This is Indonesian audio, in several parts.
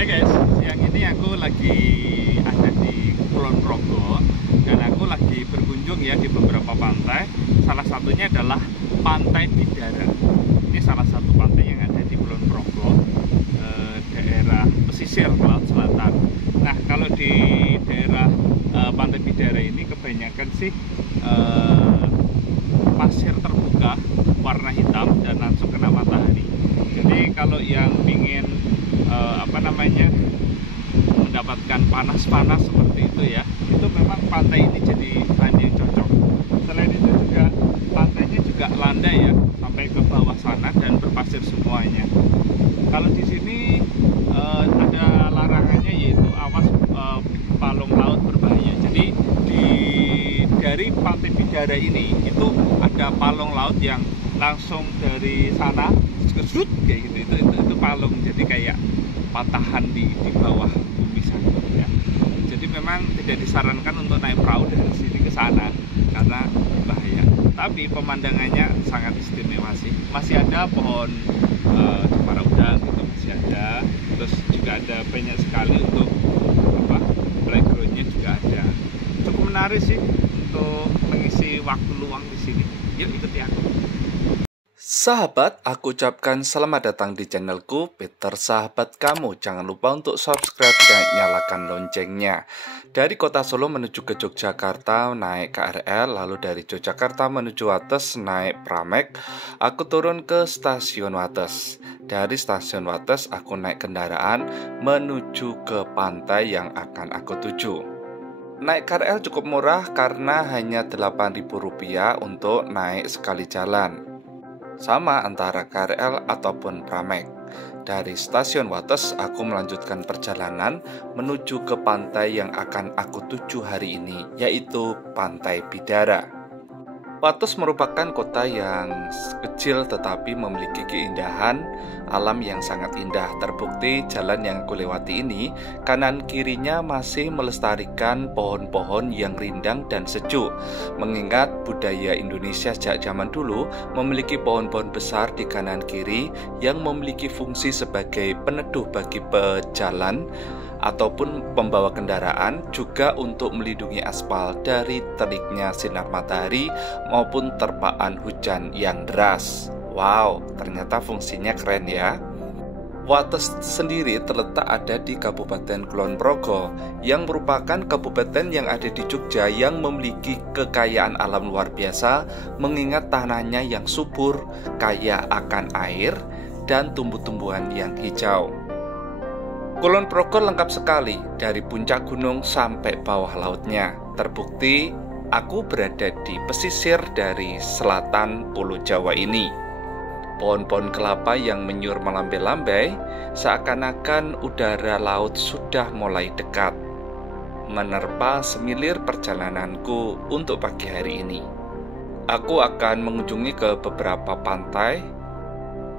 Hai guys, siang ini aku lagi ada di Kulon Progo dan aku lagi berkunjung ya di beberapa pantai. Salah satunya adalah Pantai Bidara. Ini salah satu pantai yang ada di Kulon Progo, daerah pesisir Laut Selatan. Nah, kalau di daerah Pantai Bidara ini kebanyakan sih pasir terbuka warna hitam dan langsung kena matahari. Jadi kalau yang ingin mendapatkan panas-panas seperti itu ya, itu memang pantai ini jadi pantai yang cocok. Selain itu juga pantainya juga landai ya, sampai ke bawah sana dan berpasir semuanya. Kalau di sini ada larangannya, yaitu awas palung laut berbahaya. Jadi dari Pantai Bidara ini itu ada palung laut yang langsung dari sana kayak gitu, itu palung, jadi kayak patahan di bawah bumi sana ya. Jadi memang tidak disarankan untuk naik perahu dari sini ke sana karena bahaya. Tapi pemandangannya sangat istimewa sih. Masih ada pohon cemara udang gitu, masih ada. Terus juga ada banyak sekali untuk playgroundnya juga ada. Cukup menarik sih untuk mengisi waktu luang di sini. Yuk ikuti aku. Sahabat, aku ucapkan selamat datang di channelku, Peter Sahabat Kamu. Jangan lupa untuk subscribe dan nyalakan loncengnya. Dari kota Solo menuju ke Yogyakarta naik KRL, lalu dari Yogyakarta menuju Wates naik Pramek. Aku turun ke stasiun Wates. Dari stasiun Wates aku naik kendaraan menuju ke pantai yang akan aku tuju. Naik KRL cukup murah karena hanya Rp8.000 untuk naik sekali jalan. Sama antara KRL ataupun Pramek. Dari stasiun Wates aku melanjutkan perjalanan menuju ke pantai yang akan aku tuju hari ini, yaitu Pantai Bidara. Wates merupakan kota yang kecil tetapi memiliki keindahan alam yang sangat indah. Terbukti jalan yang aku lewati ini, kanan kirinya masih melestarikan pohon-pohon yang rindang dan sejuk. Mengingat budaya Indonesia sejak zaman dulu memiliki pohon-pohon besar di kanan kiri yang memiliki fungsi sebagai peneduh bagi pejalan ataupun pembawa kendaraan, juga untuk melindungi aspal dari teriknya sinar matahari maupun terpaan hujan yang deras. Wow, ternyata fungsinya keren ya. Wates sendiri terletak ada di Kabupaten Kulon Progo, yang merupakan kabupaten yang ada di Jogja yang memiliki kekayaan alam luar biasa, mengingat tanahnya yang subur, kaya akan air, dan tumbuh-tumbuhan yang hijau. Kulon Progo lengkap sekali, dari puncak gunung sampai bawah lautnya. Terbukti aku berada di pesisir dari selatan Pulau Jawa ini. Pohon-pohon kelapa yang menyur melambai-lambai, seakan-akan udara laut sudah mulai dekat, menerpa semilir perjalananku untuk pagi hari ini. Aku akan mengunjungi ke beberapa pantai,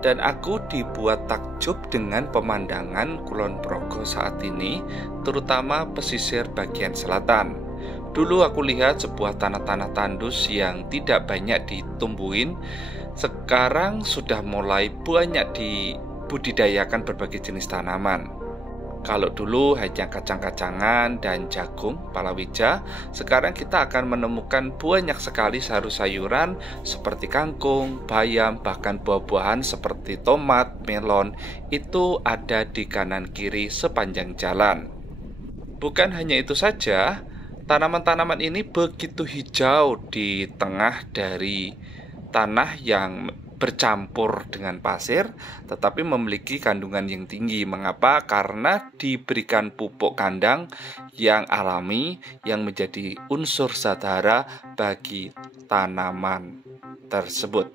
dan aku dibuat takjub dengan pemandangan Kulon Progo saat ini, terutama pesisir bagian selatan. Dulu aku lihat sebuah tanah-tanah tandus yang tidak banyak ditumbuhin, sekarang sudah mulai banyak dibudidayakan berbagai jenis tanaman. Kalau dulu hanya kacang-kacangan dan jagung, palawija, sekarang kita akan menemukan banyak sekali sayur-sayuran seperti kangkung, bayam, bahkan buah-buahan seperti tomat, melon, itu ada di kanan kiri sepanjang jalan. Bukan hanya itu saja, tanaman-tanaman ini begitu hijau di tengah dari tanah yang bercampur dengan pasir, tetapi memiliki kandungan yang tinggi. Mengapa? Karena diberikan pupuk kandang yang alami yang menjadi unsur zat hara bagi tanaman tersebut.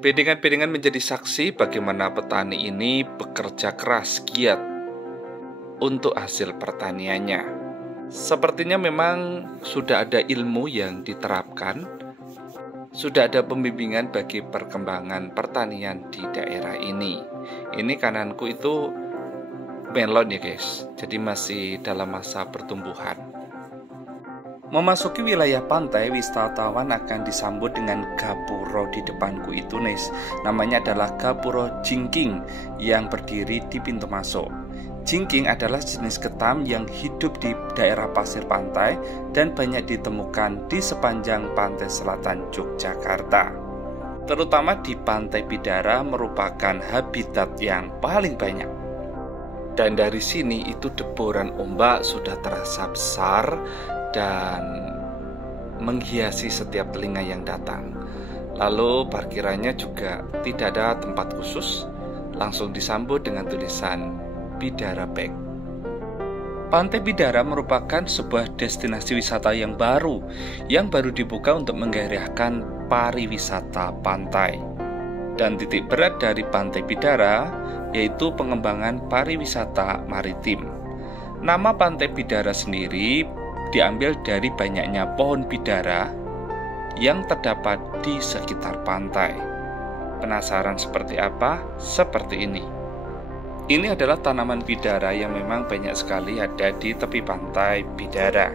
Bedengan-bedengan menjadi saksi bagaimana petani ini bekerja keras giat untuk hasil pertaniannya. Sepertinya memang sudah ada ilmu yang diterapkan, sudah ada pembimbingan bagi perkembangan pertanian di daerah ini. Ini kananku itu melon ya guys, jadi masih dalam masa pertumbuhan. Memasuki wilayah pantai, wisatawan akan disambut dengan gapuro di depanku itu, Namanya adalah Gapuro Jingking yang berdiri di pintu masuk. Jingking adalah jenis ketam yang hidup di daerah pasir pantai dan banyak ditemukan di sepanjang pantai selatan Yogyakarta. Terutama di Pantai Bidara merupakan habitat yang paling banyak. Dan dari sini itu deburan ombak sudah terasa besar dan menghiasi setiap telinga yang datang. Lalu parkirannya juga tidak ada tempat khusus, langsung disambut dengan tulisan Bidara Bag. Pantai Bidara merupakan sebuah destinasi wisata yang baru dibuka untuk menggairahkan pariwisata pantai. Dan titik berat dari Pantai Bidara yaitu pengembangan pariwisata maritim. Nama Pantai Bidara sendiri diambil dari banyaknya pohon bidara yang terdapat di sekitar pantai. Penasaran seperti apa? Seperti ini. Ini adalah tanaman bidara yang memang banyak sekali ada di tepi pantai Bidara.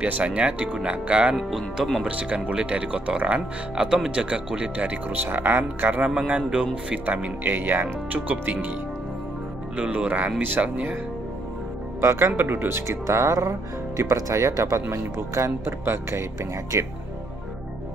Biasanya digunakan untuk membersihkan kulit dari kotoran atau menjaga kulit dari kerusakan karena mengandung vitamin E yang cukup tinggi. Luluran misalnya. Bahkan penduduk sekitar dipercaya dapat menyembuhkan berbagai penyakit.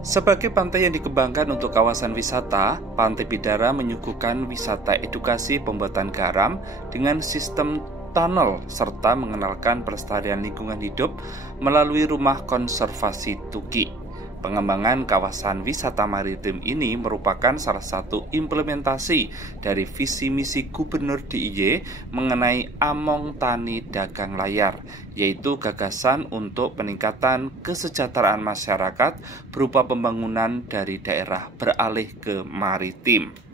Sebagai pantai yang dikembangkan untuk kawasan wisata, Pantai Bidara menyuguhkan wisata edukasi pembuatan garam dengan sistem tunnel serta mengenalkan pelestarian lingkungan hidup melalui rumah konservasi Tuki. Pengembangan kawasan wisata maritim ini merupakan salah satu implementasi dari visi misi Gubernur DIY mengenai Among Tani Dagang Layar, yaitu gagasan untuk peningkatan kesejahteraan masyarakat berupa pembangunan dari daerah beralih ke maritim.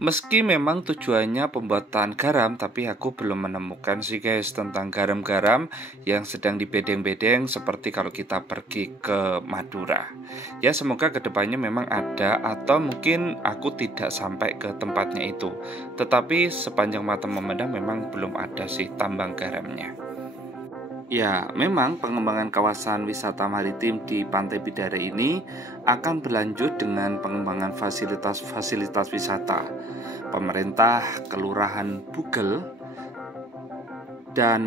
Meski memang tujuannya pembuatan garam, tapi aku belum menemukan sih guys tentang garam-garam yang sedang dibedeng-bedeng seperti kalau kita pergi ke Madura. Ya semoga kedepannya memang ada, atau mungkin aku tidak sampai ke tempatnya itu. Tetapi sepanjang mata memandang memang belum ada sih tambang garamnya. Ya, memang pengembangan kawasan wisata maritim di Pantai Bidara ini akan berlanjut dengan pengembangan fasilitas-fasilitas wisata. Pemerintah, Kelurahan Bugel, dan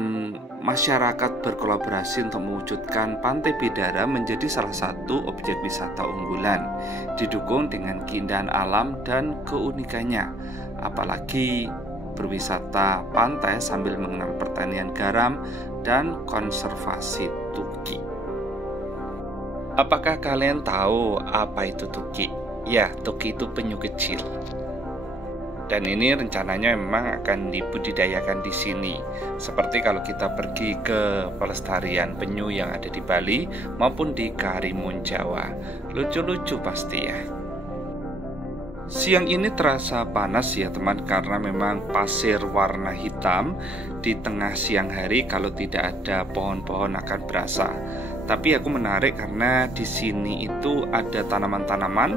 masyarakat berkolaborasi untuk mewujudkan Pantai Bidara menjadi salah satu objek wisata unggulan, didukung dengan keindahan alam dan keunikannya. Apalagi berwisata pantai sambil mengenal pertanian garam dan konservasi Tuki. Apakah kalian tahu apa itu Tuki? Ya, Tuki itu penyu kecil. Dan ini rencananya memang akan dibudidayakan di sini. Seperti kalau kita pergi ke pelestarian penyu yang ada di Bali maupun di Karimun Jawa. Lucu-lucu pasti ya. Siang ini terasa panas ya teman, karena memang pasir warna hitam di tengah siang hari. Kalau tidak ada pohon-pohon akan berasa. Tapi aku menarik karena di sini itu ada tanaman-tanaman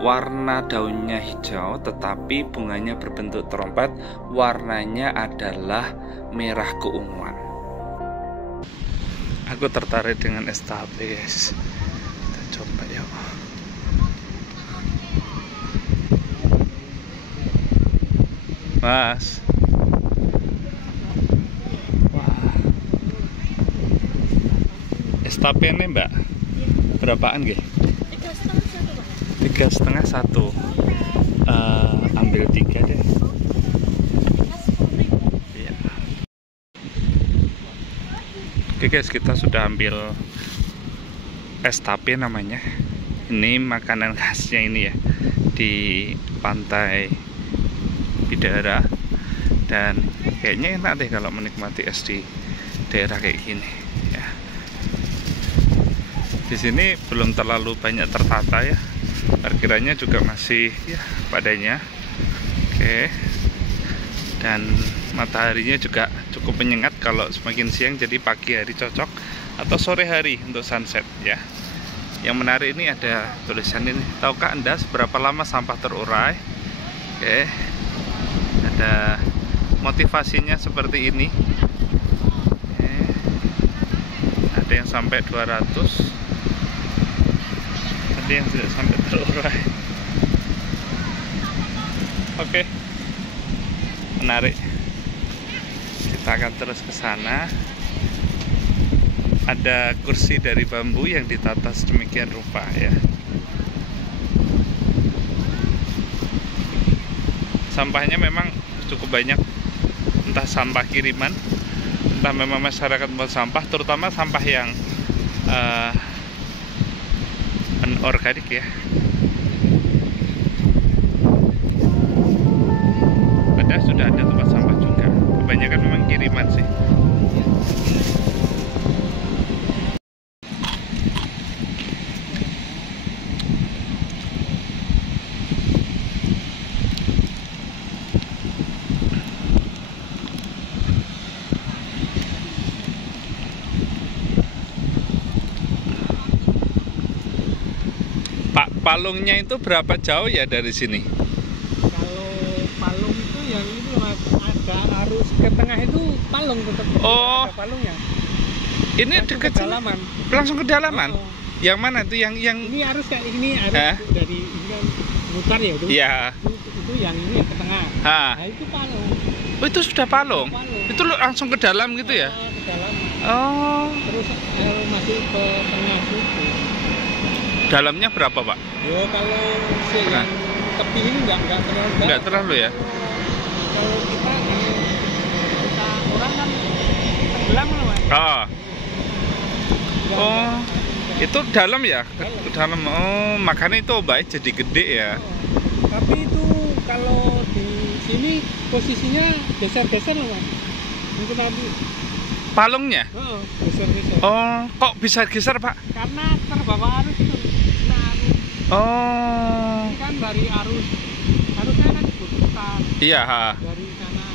warna daunnya hijau tetapi bunganya berbentuk trompet, warnanya adalah merah keunguan. Aku tertarik dengan es tape guys. Kita coba ya. Mas, wah, es tape ini mbak, berapaan gih? 3,5 satu. Ambil 3 deh. Ya. Oke guys, kita sudah ambil es tape namanya. Ini makanan khasnya ini ya di Pantai Bidara, dan kayaknya enak deh kalau menikmati es di daerah kayak gini ya. Di sini belum terlalu banyak tertata ya, parkirannya juga masih ya padanya. Oke, dan mataharinya juga cukup menyengat kalau semakin siang, jadi pagi hari cocok atau sore hari untuk sunset ya. Yang menarik ini ada tulisan ini, tahukah Anda seberapa lama sampah terurai? Oke, ada motivasinya seperti ini. Ada yang sampai 200, ada yang tidak sampai terurai. Oke, menarik. Kita akan terus ke sana. Ada kursi dari bambu yang ditata sedemikian rupa ya. Sampahnya memang cukup banyak, entah sampah kiriman, entah memang masyarakat membuat sampah, terutama sampah yang anorganik ya. Padahal sudah ada tempat sampah juga, kebanyakan memang kiriman sih. Pak, palungnya itu berapa jauh ya dari sini? Kalau palung itu yang itu Mas, ada arus ke tengah itu palung tetap. Oh. Ada palungnya. Ini Langsung dekat ke sini? dalaman. Langsung ke dalaman? Oh. Yang mana tuh yang Ini arus kayak ini arus Hah? dari ini kan mutar ya itu. Iya. Itu yang ini yang ke tengah. Hah. Nah, itu palung. Oh, itu sudah palung? Palung. Itu langsung ke dalam gitu ya? Ke dalam. Oh. Terus masuk ke tengah situ. Dalamnya berapa, Pak? Ya kalau yang tepi ini enggak terlalu dalam. Enggak terlalu ya? Kalau kita orang kan tenggelam loh, Mas. Oh. Oh. Itu dalam ya? Ke dalam. Oh, makanya itu baik jadi gede ya. Tapi itu kalau di sini posisinya geser-geser loh, Mas. Mungkin tadi. Palungnya? Oh, geser-geser. Oh, kok bisa geser, Pak? Karena terbawa arus itu. Nah, arus. Oh. Ini kan dari arusnya kan diputar. Iya, ha. Dari sana.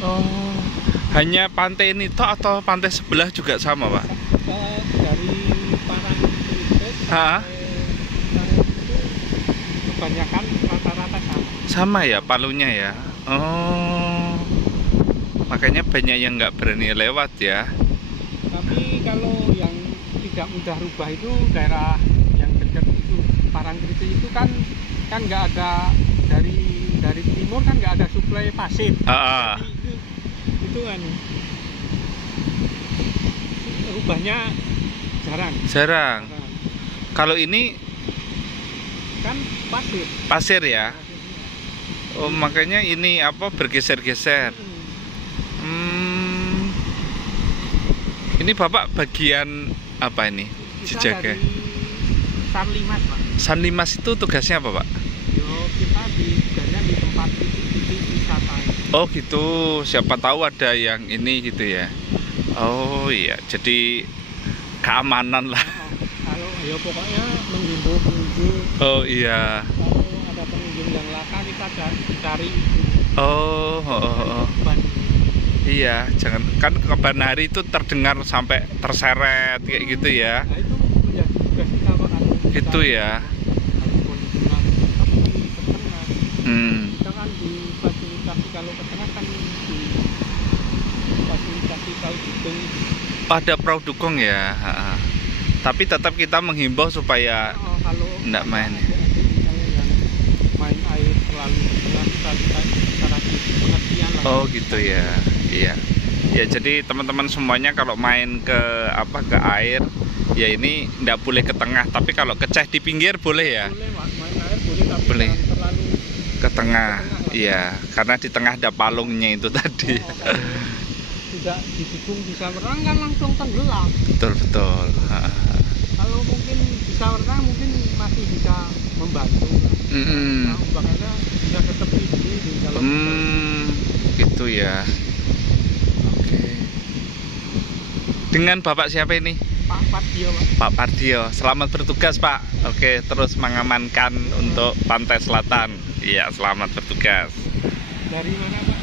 Oh. Hanya pantai ini toh atau pantai sebelah juga sama, Pak? Dari Parangtritis Ha? itu kebanyakan rata-rata sama. Sama ya palungnya ya. Oh. Makanya banyak yang nggak berani lewat ya. Tapi kalau yang tidak mudah rubah itu daerah yang dekat itu Parangtritis itu kan nggak ada dari timur kan nggak ada suplai pasir. Jadi itu kan rubahnya jarang. Kalau ini kan pasir. pasir ya. Oh, makanya ini apa bergeser-geser. Ini Bapak bagian apa ini? Kita Dijaga. dari Sanlimas, Pak. Sanlimas itu tugasnya apa, Pak? Yo, kita tugasnya di tempat titik wisata. Oh gitu, siapa tahu ada yang ini gitu ya. Oh iya, jadi keamanan lah. Kalau ya pokoknya menghimbau pengunjung. Oh iya. Kalau ada pengunjung yang laka kita cari. Oh. Iya, jangan kan kapan hari itu terdengar sampai terseret kayak gitu ya. Nah itu menjadi tugas kita Pak. Gitu ya. Kita kan difasilitasi kalau ke tengah kan difasilitasi kalau dukung. Ada perahu dukung ya. Tapi tetap kita menghimbau supaya Kalau enggak main. Kalau yang main air terlalu ke tengah kita kasih pengertian lah. Oh gitu ya. Iya. Ya jadi teman-teman semuanya kalau main ke air ya ini enggak boleh ke tengah, tapi kalau keceh di pinggir boleh ya. Boleh main air boleh tapi Boleh. jangan terlalu Ke tengah. Iya, karena di tengah ada palungnya itu tadi. Tidak didukung bisa berenang kan langsung tenggelam. Betul. Kalau mungkin bisa berenang mungkin masih bisa membantu. Nah, makanya bisa ke tepi sini kalau gitu ya. Oke. Dengan Bapak siapa ini? Pak Pardio, Pak. Pak Pardio. Selamat bertugas, Pak. Oke, terus mengamankan untuk pantai selatan. Iya, selamat bertugas. Dari mana, Pak?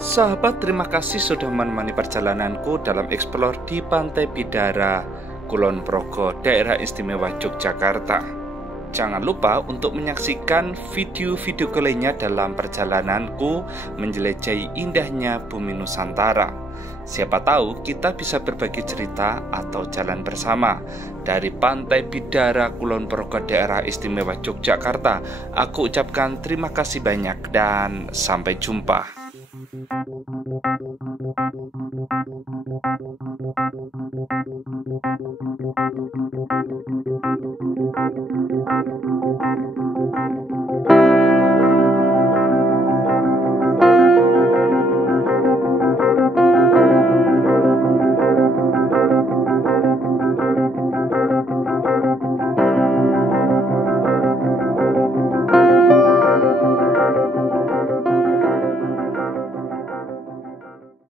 Sahabat, terima kasih sudah menemani perjalananku dalam eksplor di Pantai Bidara, Kulon Progo, Daerah Istimewa Yogyakarta. Jangan lupa untuk menyaksikan video-video lainnya dalam perjalananku menjelajahi indahnya bumi Nusantara. Siapa tahu kita bisa berbagi cerita atau jalan bersama. Dari Pantai Bidara Kulon Progo Daerah Istimewa Yogyakarta, aku ucapkan terima kasih banyak dan sampai jumpa.